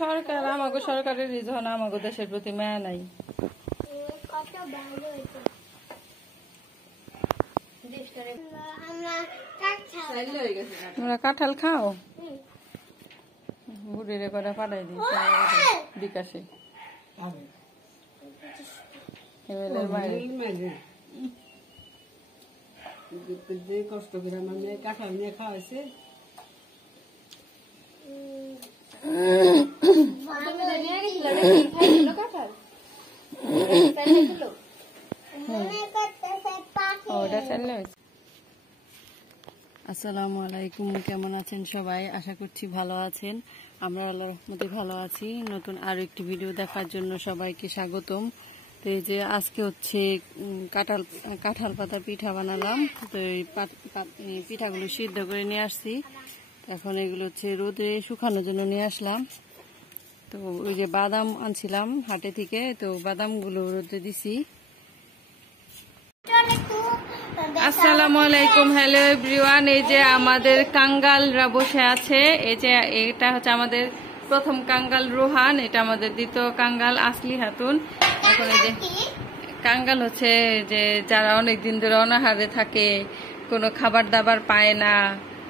সরকার আমাকে সরকারের যখন আমাকে দেশের প্রতি মায়া নাই। তোমরা কাঁঠাল খাও? বুড়িরে করে পাঠাই দিই বিকাশে। কষ্ট করে আমার মেয়ে কাঁঠাল নিয়ে খাওয়াইছে। আসসালামু আলাইকুম, কেমন আছেন সবাই? আশা করছি ভালো আছেন। আমরা আল্লাহর রহমতে ভালো আছি। নতুন আরো একটি ভিডিও দেখার জন্য সবাইকে স্বাগতম। তো এই যে আজকে হচ্ছে কাঁঠাল পাতার পিঠা বানালাম। তো এই পিঠাগুলো সিদ্ধ করে নিয়ে আসছি। এখন এগুলো হচ্ছে রোদে শুকানোর জন্য নিয়ে আসলাম। তো ওই যে বাদাম আনছিলাম হাটে থেকে, তো বাদামগুলো রোদে দিছি। আসসালামু আলাইকুম, হ্যালো এভরিওয়ান। এই যে আমাদের কাঙ্গালরা বসে আছে। এই যে এটা হচ্ছে আমাদের প্রথম কাঙ্গাল রোহান, এটা আমাদের দ্বিতীয় কাঙ্গাল আসলি খাতুন। এখন এই যে কাঙ্গাল হচ্ছে যে যারা অনেকদিন ধরে অনাহারে থাকে, কোনো খাবার দাবার পায় না,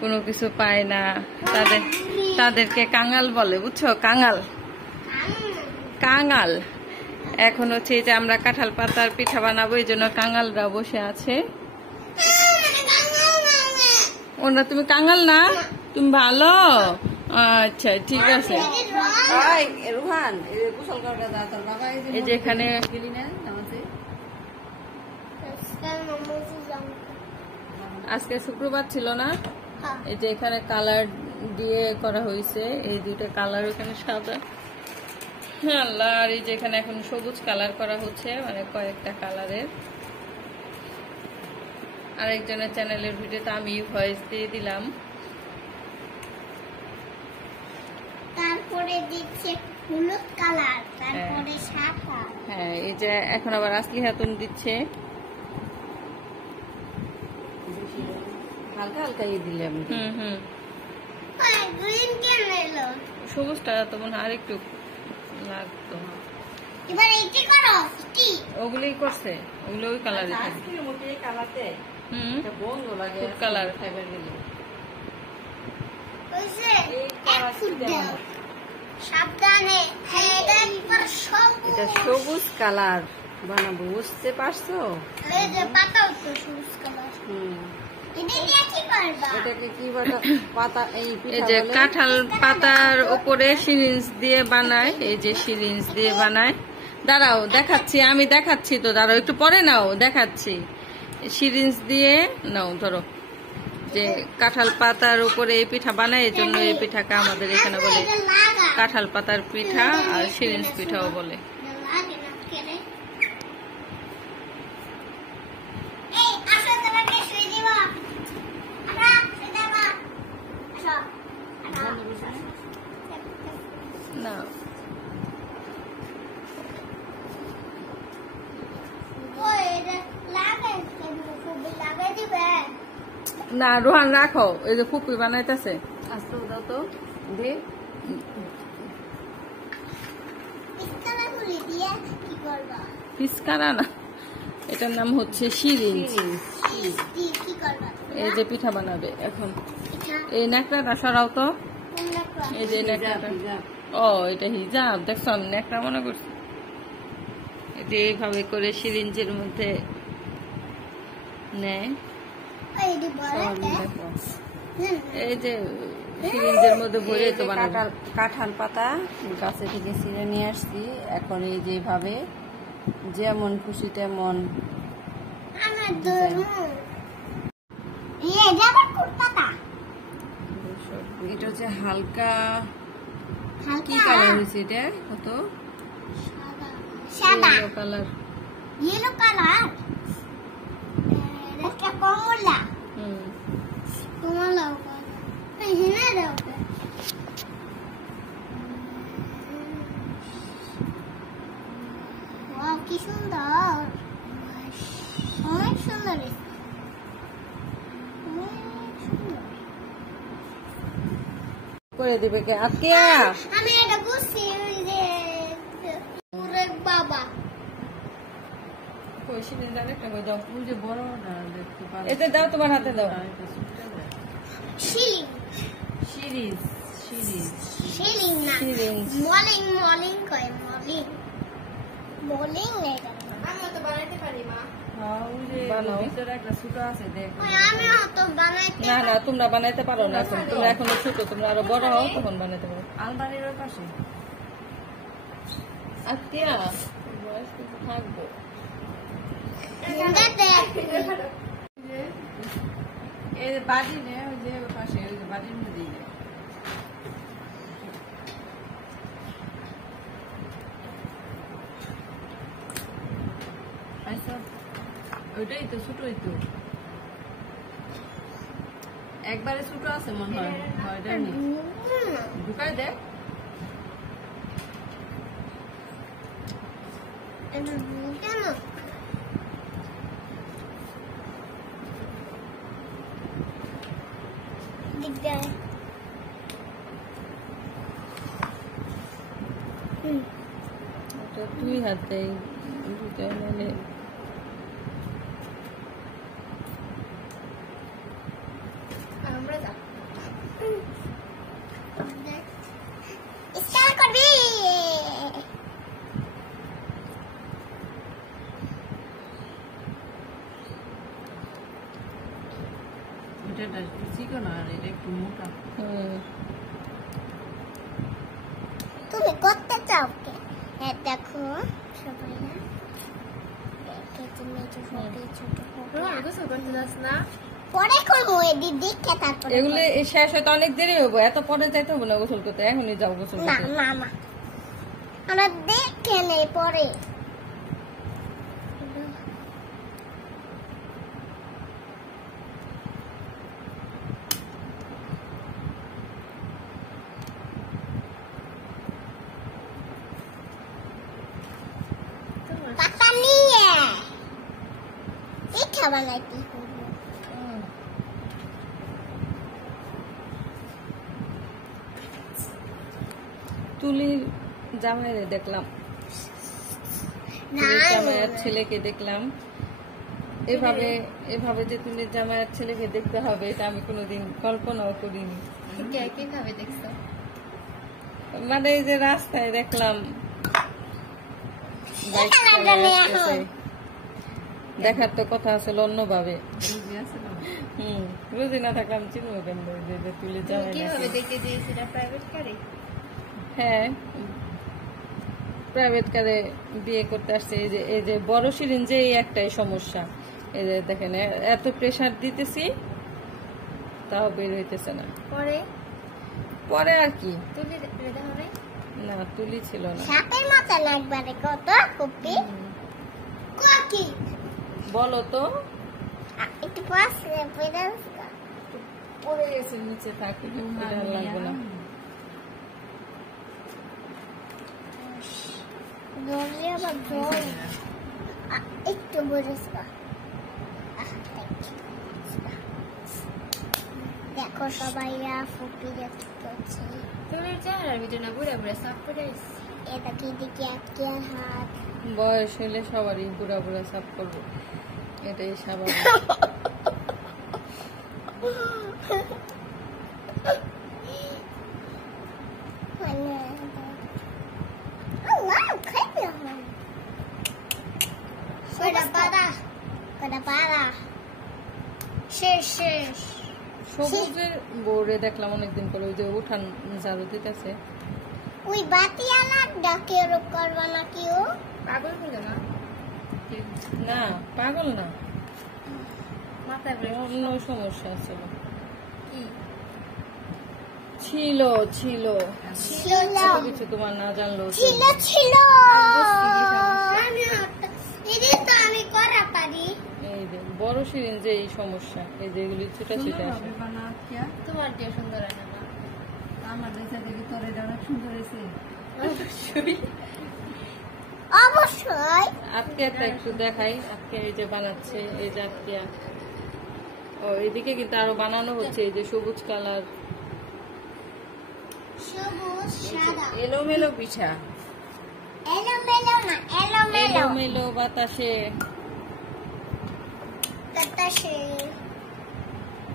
কোনো কিছু পায় না, তাদেরকে কাঙ্গাল বলে, বুঝছো? কাঙ্গাল। এখন হচ্ছে যে আমরা কাঁঠাল পাতার পিঠা বানাবো, এই জন্য কাঙ্গালরা বসে আছে। ওরা তুমি কাঙ্গাল না, তুমি ভালো। আচ্ছা ঠিক আছে। এই যে এখানে আজকে শুক্রবার ছিল না, এই যে এখানে কালার দিয়ে করা হয়েছে। এই দুইটা কালার এখানে সাদা, আল্লাহ, আর এই যে এখানে এখন সবুজ কালার করা হচ্ছে, মানে কয়েকটা কালারের। আরেকজনের চ্যানেলের ভিডিওতে আমি ভয়েস দিয়ে দিলাম। তারপরে দিচ্ছে হলুদ কালার, তারপরে সাদা। হ্যাঁ, এই যে এখন আবার আসলি হাতুন দিচ্ছে। হালকা হালকা দিলাম। গ্রিন কেন এলো? সবুজটা তো মনে হয় আরেকটু লাগতো। এবার এইটা করো, কি ওগুলোই করছে, ওগুলো ওই কালারে থাকে। খুব কালার খাইবার গেলে সাবধানে, এটা সবুজ কালার বানাবো, বুঝতে পারছো? এই যে পাতাও তো সবুজ কালার। এই যে কাঁঠাল পাতার উপরে সিরিঞ্জ দিয়ে বানায়, এই যে সিরিঞ্জ দিয়ে বানায়। দাঁড়াও দেখাচ্ছি, আমি দেখাচ্ছি তো, দাঁড়াও একটু পরে নাও, দেখাচ্ছি। সিরিঞ্জ দিয়ে নাও, ধরো। যে কাঁঠাল পাতার উপরে এই পিঠা বানায়, এই জন্য এই পিঠাকে আমাদের এখানে বলে কাঁঠাল পাতার পিঠা, আর সিরিঞ্জ পিঠাও বলে। না না রোহান রাখো, এই যে ফুপি বানাইতেছে। আস্তে দাও তো, পিসকারা না, এটার নাম হচ্ছে সিরিঞ্জ। এই যে পিঠা বানাবে এখন। এই ন্যাকড়াটা সরাও তো, এই যে ন্যাকড়াটা। ও এটা হিজাব, দেখছো আমি ন্যাকড়া মনে করছি। এটা এইভাবে করে সিরিঞ্জের মধ্যে নেয়। এই যে সিরিঞ্জের মধ্যে ভরে তো কাঁঠাল পাতা গাছে থেকে ছিঁড়ে নিয়ে আসছি। এখন এই যেভাবে যেমন খুশি তেমন। এটা হচ্ছে হালকা কি কালার হয়েছে? এটা কত কালার, ইয়েলো কালার, এটা কমলা। কমলা হিনে দাও। ওয়াও, কি সুন্দর, অনেক সুন্দর, করে দিবে কে? আজকে আমি এটা বুঝছি। কই সিরিজ দাও একটা কই দাও ওই যে বড়টা দেখতে পারো এতে দাও তোমার হাতে দাও শিলিং সিরিজ সিরিজ শিলিং না সিরিঞ্জ মলিং মলিং কয় মলিং মলিং নেই ওই যে বানাও। ভিতরে একটা ছোট আছে দেখ আমি অত বানাইতে না না তোমরা বানাইতে পারো না এখন তোমরা এখনো ছোট তোমরা আরো বড় হও তখন বানাইতে পারো আলমারির ওই পাশে আত্মীয়া বয়স কিছু থাকবো এই যে বাড়ি নে ওই যে ওই পাশে ওই যে বাড়ির মধ্যেই নে আচ্ছা ওইটাই তো ছোটই তো একবারে ছোট আছে মনে হয় ওইটা নি ঢুকাই দে কেন দিগদার ওটা দুই হাত দেয় দুটো মানে স্টার্ট করবি ওইটা একটু চিকন আর এটা একটু মোটা তুমি করতে চাও কে হ্যাঁ দেখো সবাই না দেখে তুমি ছোট করতে যাস না পরে করবো এদিক দেখে তারপরে এগুলো শেষ হয়তো অনেক দেরি হবো এত পরে যাইতে হবে না গোসল করতে এখনই যাও গোসল না করতে না না আমরা দেখে নেই পরে পাতা নিয়ে পিঠা বানাইতে হবে তুলির জামাইরে দেখলাম না তুলির জামাইয়ের ছেলেকে দেখলাম এভাবে এভাবে যে তুলির জামাইয়ের ছেলেকে দেখতে হবে এটা আমি কোনোদিন কল্পনাও করিনি কিভাবে দেখছো মানে এই যে রাস্তায় দেখলাম বাইক এটা না চালায় জানি আসতেছে। এখন। দেখার তো কথা আছে অন্যভাবে বুঝে আছে না বুঝি না থাকলাম চিনবো কেন যে তুলির জামাই নাকি। দেখতে দিয়েছিল প্রাইভেট কারে হ্যাঁ প্রাইভেট কারে বিয়ে করতে আসছে এই যে বড় সিরিঞ্জে এই একটাই সমস্যা এই যে দেখেন এত প্রেসার দিতেছি তাও বের হইতেছে না পরে পরে আর কি তুমি রেডি হবে না তুলি ছিল না সাপের মতো একবারে কত কপি কি বলো তো একটু পাশে পেডালস পড়ে গেছে নিচে থাকি লাগবে না দৌড়ে আবার দৌড় একটু বলিস দেখো সবাই ফুপি যাচ্ছে তোর চেহারার ভিতরে না বুড়া বুড়া সাপ করে এটা কি দিকে আটকে হাত বয়স হলে সবারই বুড়া বুড়া সাফ করবো এটাই স্বাভাবিক শেষ সবুজের বোর্ডে দেখলাম অনেকদিন পরে ওই যে উঠান ঝাড়ু দিতেছে ওই বাতি আলার ডাকে রূপ করবা নাকি ও পাগল হলো না না পাগল না মাথায় ব্রেক অন্য সমস্যা ছিল কি ছিল ছিল ছিল কত কিছু তোমার না জানলো ছিল এটা তো আমি করা পারি এই যে বড় সিরিঞ্জে এই সমস্যা এই যে এগুলি ছোটা ছোটা আসে বানা কিয়া তোমার দিয়ে সুন্দর হয় না আমার দেখা দেখি তোর এটা অনেক সুন্দর হয়েছে অবশ্যই আজকেটা একটু দেখাই আজকে এই যে বানাচ্ছে এই যে আজকে ও এদিকে কিন্তু আরো বানানো হচ্ছে এই যে সবুজ কালার সবুজ সাদা এলোমেলো পিঠা এলোমেলো না এলোমেলো এলোমেলো বাতাসে করতেছে।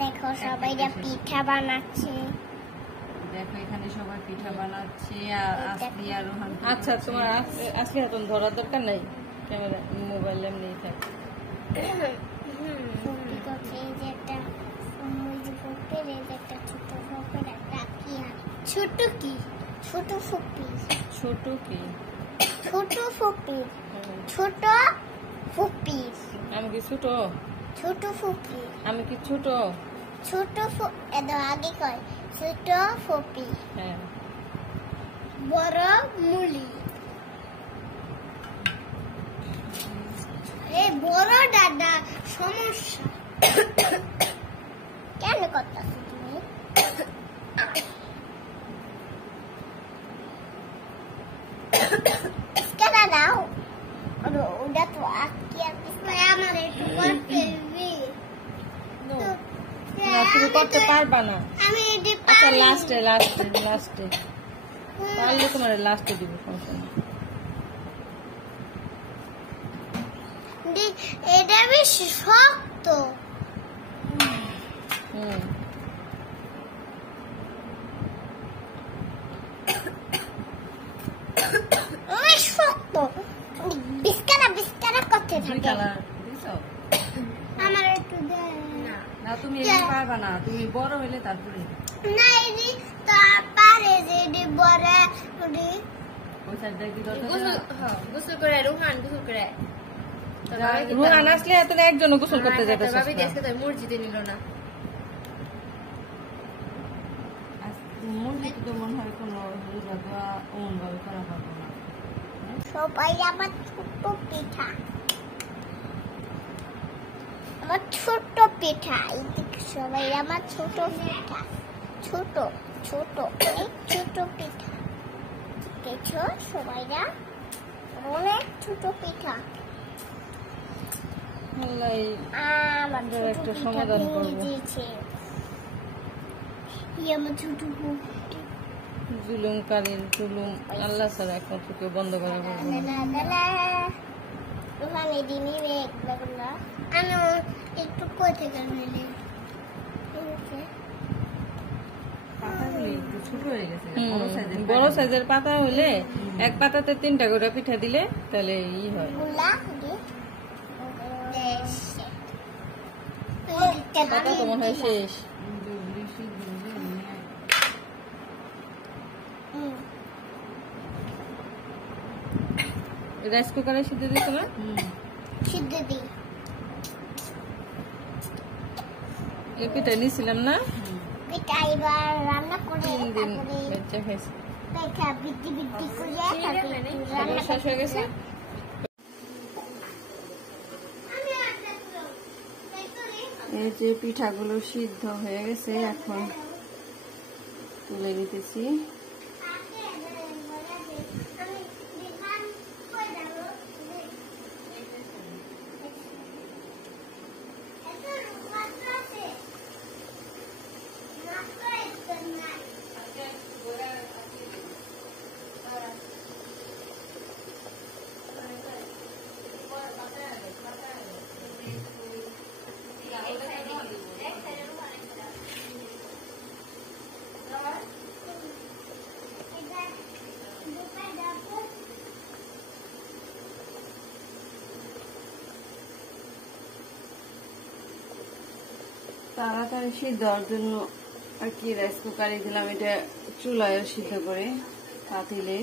দেখো সবাই পিঠা বানাচ্ছে। দেখো এখানে সবাই পিঠা বানাচ্ছে আর আসলি আর রোহান। আচ্ছা তোমার আসলে এখন ধরার দরকার নাই, ক্যামেরা মোবাইল এমনি থাকে। ফুটি করছে এই যে একটা ফুপের, এই যে একটা ছোট ফুপের একটা কি হয়? ছোট কি? ছোট ফুপি। ছোট কি? ছোট ফুপি। ছোট ফুপি। আমি কি ছোট? ছোট ফুপি। আমি কি ছোট? ছোট এদো আগে কয় ছোট ফুপি। হ্যাঁ। বড় মুলি। এই বড় দাদা সমস্যা কেন করতেছো তুমি? কেন দাও? ওটা তো আজকে আমার একটু করতে দিবি। না তুমি করতে পারবা না। আমি এটি আচ্ছা লাস্টে পারলে তোমার লাস্টে দিব, সমস্যা নেই। এটা বেশ শক্ত। অনেক শক্ত। বিস্কারা করতে দুই থাকে। কালার দিছো? আমার একটু দে। না তুমি এগুলো পারবা না, তুমি বড় হইলে তারপরে না এটি তারপরে যে এটি বড় ওটি ওই সাইডটা কি দরকার? গোসল করে রোহান গোসল করে রোহান আসলে এত একজন গোসল করতে যেতে ভাবি আজকে তো মসজিদে নিল না। মুরগি তো মনে হয় কোনো রোজা তো অমন ভাবে করা পারবো না। সবাই আমার ছোট্ট পিঠা। আমার ছোট্ট পিঠা। এইদিকে সবাই আমার ছোট পিঠা। ছোট ছোট অনেক ছোট পিঠা। দেখছো সবাইরা অনেক ছোট পিঠা। আল্লাহ আমার আমরা ছোট একটা পিঠা সমাধান ভেঙে করবো। দিয়েছে। এই আমার ছোট পিঠা। জুলুমকারীর জুলুম আল্লাহ ছাড়া একমাত্র কেউ বন্ধ করা পারবে না। ওখানে দিনই আমি একটু কোথা গেলে পাতাগুলি একটু ছোট হয়ে গেছে, বড় সাইজের বড় সাইজের পাতা হলে এক পাতাতে 3টা করে পিঠা দিলে তাহলে ই হয়। গুলা পাতা তো মনে হয় শেষ। রাইস কুকারে সিদ্ধ দিচ্ছ না? সিদ্ধ দিই। এই পিঠা নিয়েছিলাম না, পিঠা এবার রান্না করে 3 দিন তারপরে বাচ্চা খাইছে। দেখা বৃদ্ধি করে তারপরে রান্না শেষ হয়ে গেছে। এই যে পিঠাগুলো সিদ্ধ হয়ে গেছে, এখন তুলে নিতেছি। তাড়াতাড়ি সিদ্ধ হওয়ার জন্য আর কি রাইস কুকারে দিলাম, এটা চুলায় সিদ্ধ করে পাতিলে।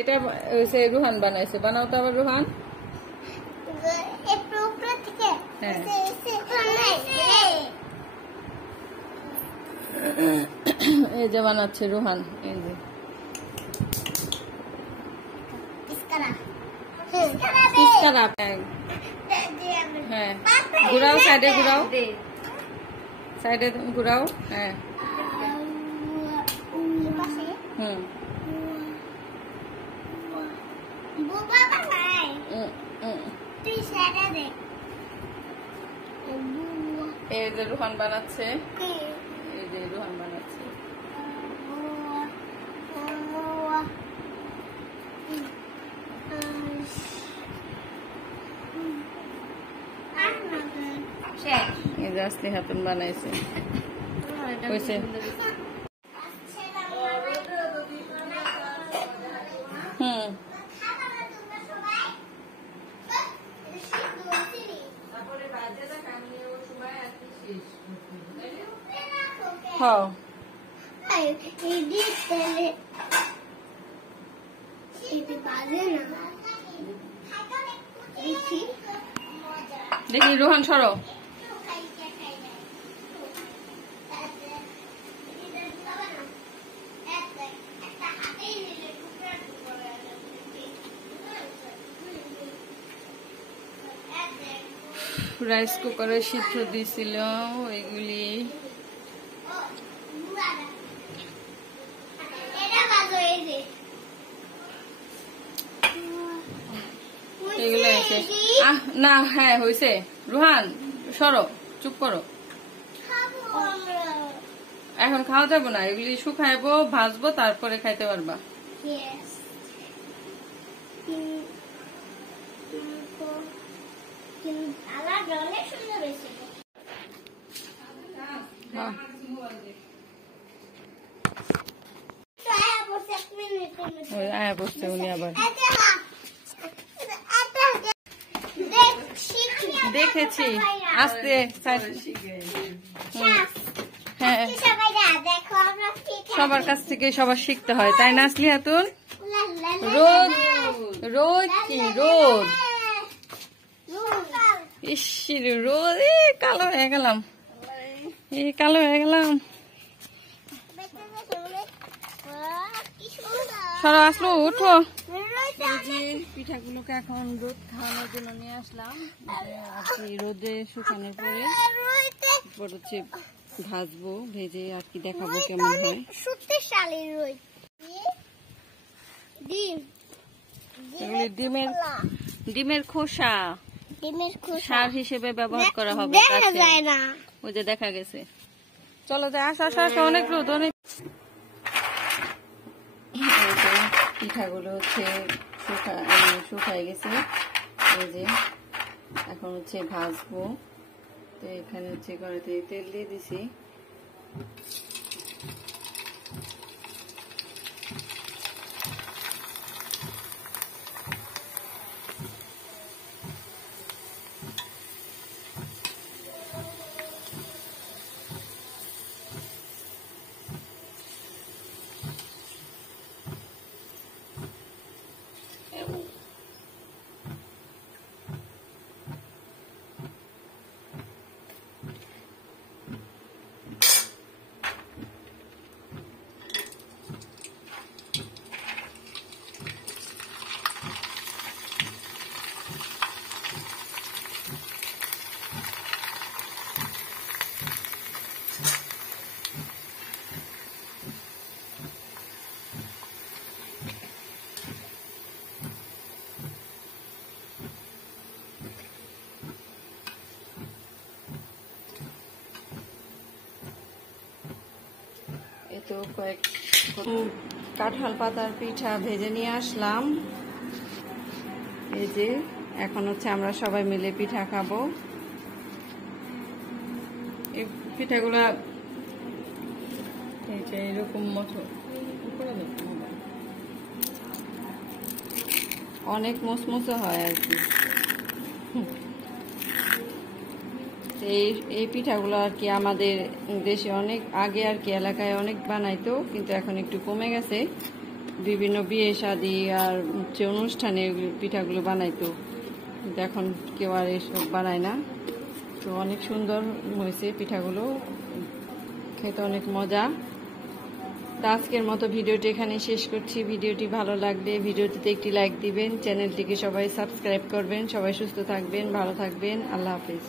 এটা হচ্ছে রুহান বানাইছে, বানাও তো আবার রুহান। হ্যাঁ এই যে বানাচ্ছে রোহান, এই যে পিস্কারা। হ্যাঁ ঘুরাও, সাইডে ঘুরাও, সাইডে ঘুরাও। হ্যাঁ হুম এই যে রোহান বানাচ্ছে, এই যে রোহান বানাচ্ছে। এই যে আসলে হাতুন বানাইছে, হয়েছে। হুম হ্যাঁ দেখি রোহান সরো। রাইস কুকারে সিদ্ধ দিছিল ওইগুলি। এগুলো হয়েছে না? হ্যাঁ হয়েছে। রোহান সরো, চুপ করো। এখন খাওয়া যাবো না, এগুলি শুকাইবো, ভাজবো, তারপরে খাইতে পারবা। আয়া বসছে উনি আবার। দেখেছি আস্তে। হ্যাঁ সবার কাছ থেকে সবার শিখতে হয়, তাই না আসলি হাতুন? রোদ রোদ কি রোদ, ইসির রোদ। কালো হয়ে গেলাম, কালো হয়ে গেলাম। সরো আসলো, উঠো। পিঠাগুলোকে এখন রোদ খাওয়ানোর জন্য নিয়ে আসলাম। রোদে শুকানোর পরে হচ্ছে ভাজবো, ভেজে আর কি দেখাবো কেমন হয়। ডিমের খোসা সার হিসেবে ব্যবহার করা হবে, ওই যে দেখা গেছে। চলো যাই, আসো আসো আসো, অনেক রোদ, অনেক। পিঠাগুলো হচ্ছে শুকায় গেছে, এই যে এখন হচ্ছে ভাজবো। তো এখানে হচ্ছে কড়াইতে তেল দিয়ে দিছি। তো কয়েক কাঁঠাল পাতার পিঠা ভেজে নিয়ে আসলাম। এই যে এখন হচ্ছে আমরা সবাই মিলে পিঠা খাবো। এই পিঠাগুলা এরকম মতো অনেক মুসমুসে হয় আর কি। এই পিঠাগুলো আর কি আমাদের দেশে অনেক আগে আর কি এলাকায় অনেক বানাইতো, কিন্তু এখন একটু কমে গেছে। বিভিন্ন বিয়ে শাদী আর অনুষ্ঠানে পিঠাগুলো বানাইতো, কিন্তু এখন কেউ আর এসব বানায় না। তো অনেক সুন্দর হয়েছে পিঠাগুলো, খেতে অনেক মজা। তো আজকের মতো ভিডিওটি এখানে শেষ করছি। ভিডিওটি ভালো লাগলে ভিডিওটিতে একটি লাইক দিবেন, চ্যানেলটিকে সবাই সাবস্ক্রাইব করবেন। সবাই সুস্থ থাকবেন, ভালো থাকবেন। আল্লাহ হাফেজ।